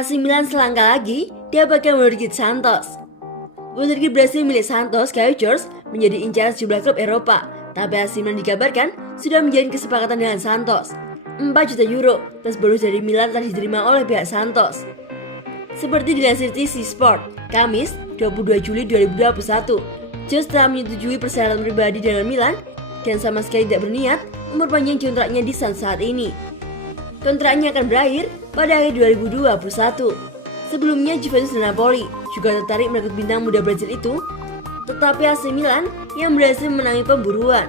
AC Milan selangkah lagi dapatkan Wonderkid Santos. Wonderkid berhasil milik Santos Cayceres menjadi incaran sejumlah klub Eropa, tapi AC Milan dikabarkan sudah menjalin kesepakatan dengan Santos. 4 juta euro plus bonus dari Milan telah diterima oleh pihak Santos. Seperti dilansir TC Sport, Kamis 22 Juli 2021, Jose telah menyetujui persyaratan pribadi dengan Milan dan sama sekali tidak berniat memperpanjang kontraknya di saat ini. Kontraknya akan berakhir pada akhir 2021. Sebelumnya Juventus dan Napoli juga tertarik merekrut bintang muda Brazil itu, tetapi AC Milan yang berhasil menangi pemburuan.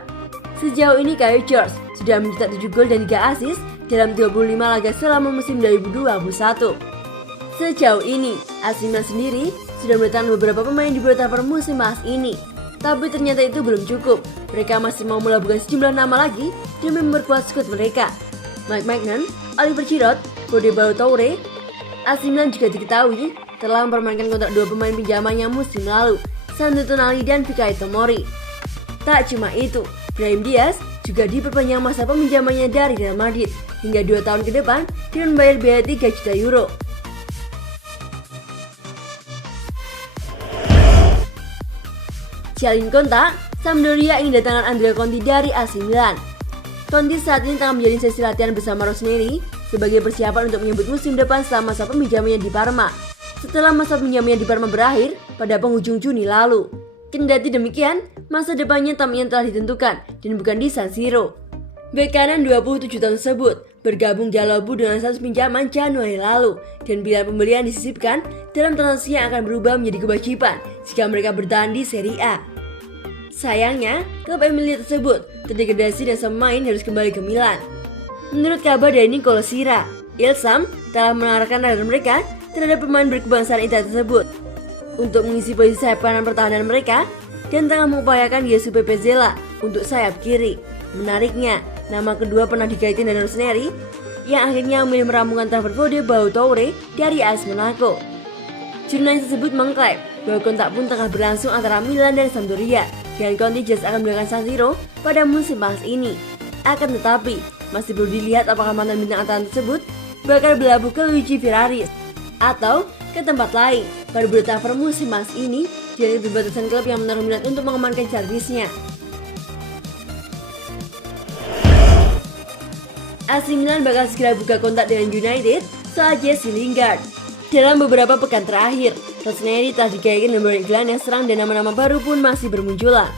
Sejauh ini Cayceres sudah mencetak 7 gol dan 3 assist dalam 25 laga selama musim 2021. Sejauh ini, AC Milan sendiri sudah mendatangkan beberapa pemain di bulan transfer musim panas ini. Tapi ternyata itu belum cukup. Mereka masih mau melabuhkan sejumlah nama lagi demi memperkuat skuad mereka. Mike Maignan, Oliver Giroud, Bode Ballo-Touré. AC Milan juga diketahui telah mempermainkan kontrak 2 pemain pinjamannya musim lalu, Sandro Tonali dan Fikayo Tomori. Tak cuma itu, Brahim Diaz juga diperpanjang masa peminjamannya dari Real Madrid hingga 2 tahun ke depan dengan membayar biaya 3 juta euro. Jalin kontak, Sampdoria ingin datangkan Andrea Conti dari AC Milan. Conti saat ini tengah menjalin sesi latihan bersama Rossoneri sebagai persiapan untuk menyambut musim depan setelah masa peminjamannya di Parma. Setelah masa peminjamannya di Parma berakhir pada penghujung Juni lalu. Kendati demikian, masa depannya tampaknya telah ditentukan dan bukan di San Siro. Bek kanan 27 tahun tersebut bergabung Jalobu dengan status pinjaman Januari lalu dan pilihan pembelian disisipkan dalam transaksi yang akan berubah menjadi kewajiban jika mereka bertahan di Serie A. Sayangnya, klub Emilia tersebut terdegradasi dan sang pemain harus kembali ke Milan. Menurut kabar dari Nicolo Sira, Ilsam telah mengarahkan radar mereka terhadap pemain berkebangsaan Italia tersebut untuk mengisi posisi sayap kanan pertahanan mereka dan tengah mengupayakan Giuseppe Pezzella untuk sayap kiri. Menariknya, nama kedua pernah dikaitkan dengan Rossoneri yang akhirnya memilih merampungkan transfer Bode Ballo-Touré dari AS Monaco. Jurnalis tersebut mengklaim bahwa kontak pun tengah berlangsung antara Milan dan Sampdoria dan Conti jelas akan menggunakan San Siro pada musim panas ini. Akan tetapi, masih perlu dilihat apakah mantan bintang Atalanta tersebut bakal berlabuh ke Luigi Ferraris atau ke tempat lain pada bursa transfer musim panas ini dengan keterbatasan klub yang menaruh minat untuk mengamankan servisnya. AC Milan bakal segera buka kontak dengan United soal Jesse Lingard. Dalam beberapa pekan terakhir, Rossoneri telah dikaitkan dengan banyak gelandang serang dan nama-nama baru pun masih bermunculan.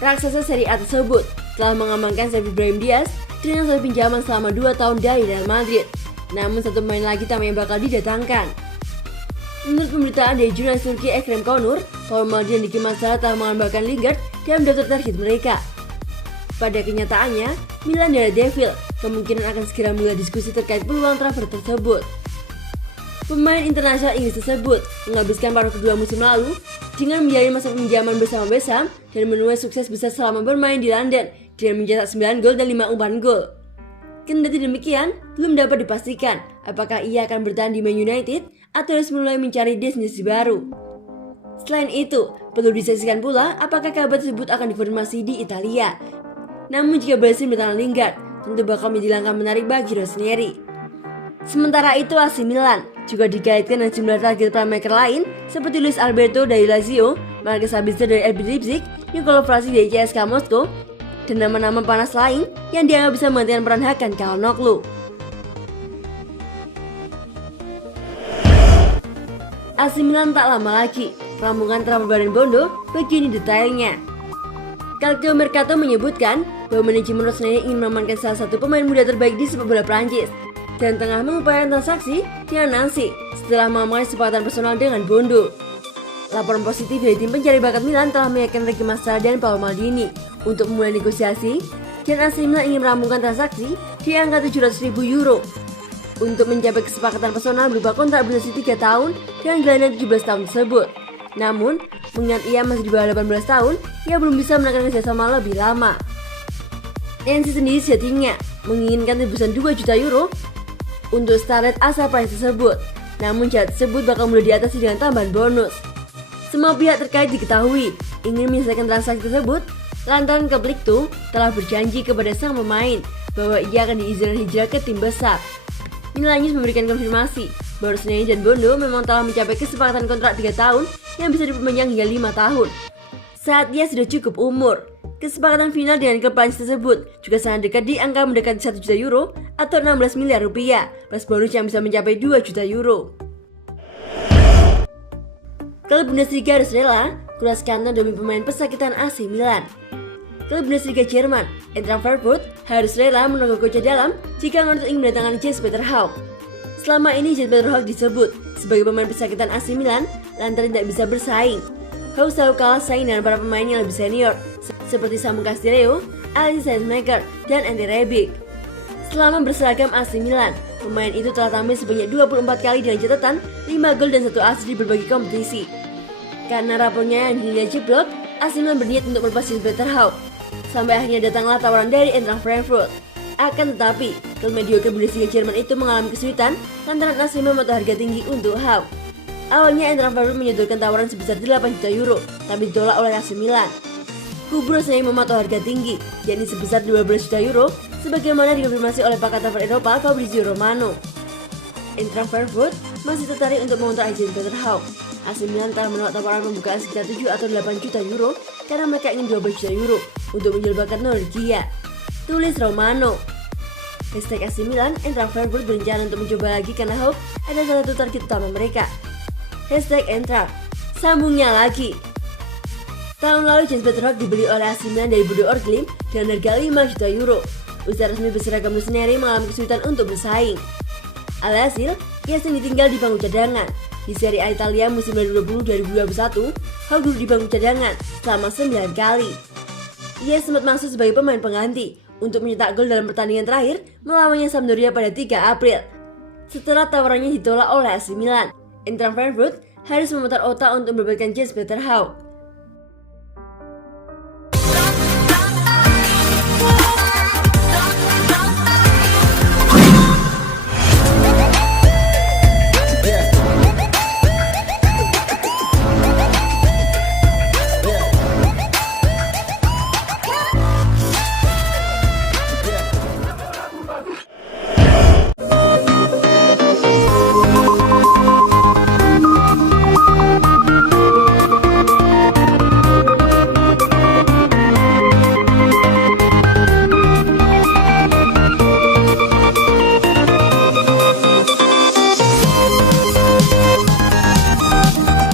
Raksasa Serie A tersebut telah mengamankan Sergio Brahim Diaz dengan satu pinjaman selama 2 tahun dari Real Madrid. Namun satu pemain lagi tampaknya bakal didatangkan. Menurut pemberitaan dari jurnalis Turki Ekrem Konur, Paul Maldini dan Diki Marsala telah menambahkan Lingard dalam daftar target mereka. Pada kenyataannya, Milan dan Devil kemungkinan akan segera mulai diskusi terkait peluang transfer tersebut. Pemain internasional Inggris tersebut menghabiskan paruh kedua musim lalu dengan menjalani masa pinjaman bersama Besam dan menuai sukses besar selama bermain di London dengan mencetak 9 gol dan 5 umpan gol. Kendati demikian, belum dapat dipastikan apakah ia akan bertahan di Man United atau harus mulai mencari destinasi baru. Selain itu, perlu disaksikan pula apakah kabar tersebut akan dikonfirmasi di Italia. Namun jika berhasil mendatangkan Lingard, tentu bakal menjadi langkah menarik bagi Rossoneri. Sementara itu AC Milan juga dikaitkan dengan jumlah target playmaker lain seperti Luis Alberto dari Lazio, Marcus Sabitzer dari RB Leipzig, Nicolo Vlasic dari CSKA Moskow, dan nama-nama panas lain yang dianggap bisa menggantikan peran Hakan Çalhanoğlu. AC Milan tak lama lagi merampungkan transfer Bryan Bondo, begini detailnya. Calcio Mercato menyebutkan bahwa manajemen Rossoneri ingin mengamankan salah satu pemain muda terbaik di sepak bola Prancis dan tengah mengupayakan transaksi dengan Nancy setelah mengamankan kesepakatan personal dengan Bondo. Laporan positif dari tim pencari bakat Milan telah meyakinkan Diki Marsala dan Paolo Maldini untuk memulai negosiasi dan AC Milan ingin merampungkan transaksi di angka 700.000 euro untuk mencapai kesepakatan personal berupa kontrak berdurasi 3 tahun dengan gelandang 17 tahun tersebut. Namun, mengingat ia masih di bawah 18 tahun, ia belum bisa menekan kerjasama lebih lama. Nancy sendiri sejatinya menginginkan tebusan 2 juta euro untuk starlet asal Prancis tersebut. Namun syarat tersebut bakal mulai diatasi dengan tambahan bonus. Semua pihak terkait diketahui ingin menyelesaikan transaksi tersebut lantaran klub Ligue 2 telah berjanji kepada sang pemain bahwa ia akan diizinkan hijrah ke tim besar. Milan News memberikan konfirmasi Borsney dan Bondo memang telah mencapai kesepakatan kontrak 3 tahun yang bisa diperpanjang hingga 5 tahun. Saat ia sudah cukup umur. Kesepakatan final dengan klub Prancis tersebut juga sangat dekat di angka mendekati 1 juta euro atau 16 miliar rupiah, plus bonus yang bisa mencapai 2 juta euro. Klub Bundesliga harus rela kuras kantong demi pemain pesakitan AC Milan. Klub Bundesliga Jerman, Eintracht Frankfurt, harus rela menunggu kocek dalam jika United ingin mendatangkan Jesper Hauck. Selama ini Jesper Hauck disebut sebagai pemain pesakitan AC Milan lantaran tidak bisa bersaing. Hauck selalu kalah saing dengan para pemain yang lebih senior seperti Samu Castillejo, Alexis Sanchez-Maker, dan Ante Rebic. Selama berseragam AC Milan, pemain itu telah tampil sebanyak 24 kali dengan catatan 5 gol dan 1 assist di berbagai kompetisi. Karena rapornya yang dinilai jeblok, AC Milan berniat untuk melepas Jesper Hauck. Sampai akhirnya datanglah tawaran dari Eintracht Frankfurt. Akan tetapi, klub mediocre Bundesliga Jerman itu mengalami kesulitan lantaran AC Milan mematok harga tinggi untuk Hauck. Awalnya Eintracht Frankfurt menyodorkan tawaran sebesar 8 juta euro, tapi ditolak oleh AC Milan. Kubu Rossoneri mematok harga tinggi, yakni sebesar 12 juta euro, sebagaimana dikonfirmasi oleh pakar transfer Eropa Fabrizio Romano. Eintracht Frankfurt masih tertarik untuk mengontrak Jesper Hauck. AC Milan telah menolak tawaran pembukaan sekitar 7 atau 8 juta euro karena mereka ingin 12 juta euro untuk menjual bakat Norwegia. Tulis Romano. Hashtag AC Milan, Eintracht Frankfurt berencana untuk mencoba lagi karena Hauck adalah salah satu target utama mereka. Hashtag Eintracht. Sambungnya lagi. Tahun lalu Jesper Hauck dibeli oleh AC Milan dari Bodo Glimt dengan harga 5 juta euro. Usia resmi berseragam Rossoneri mengalami kesulitan untuk bersaing. Alhasil, ia sering ditinggal di bangku cadangan. Di Serie A Italia musim 2020-2021, Hauck duduk di bangku cadangan selama 9 kali. Ia sempat masuk sebagai pemain pengganti untuk mencetak gol dalam pertandingan terakhir melawannya Sampdoria pada 3 April. Setelah tawarannya ditolak oleh AC Milan, Eintracht Frankfurt harus memutar otak untuk mendapatkan Jesper Hauck.